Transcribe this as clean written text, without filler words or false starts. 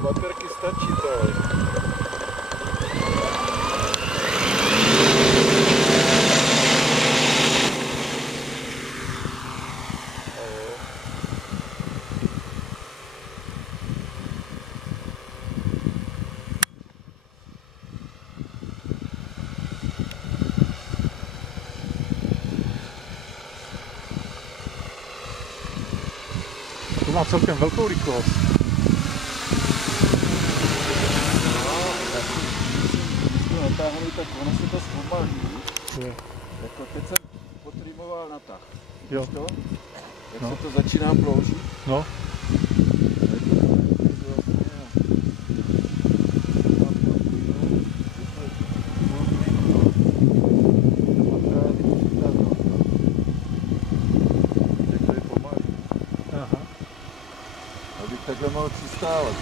Jo, baterky stačí to. To má celkem velkou rychlost. Natáhli, tak ono se to zpomalí. Je. Jako teď jsem potremoval natah. Jo. To? Jak No. se to začíná ploužit? No. Abych takhle mohl přistávat.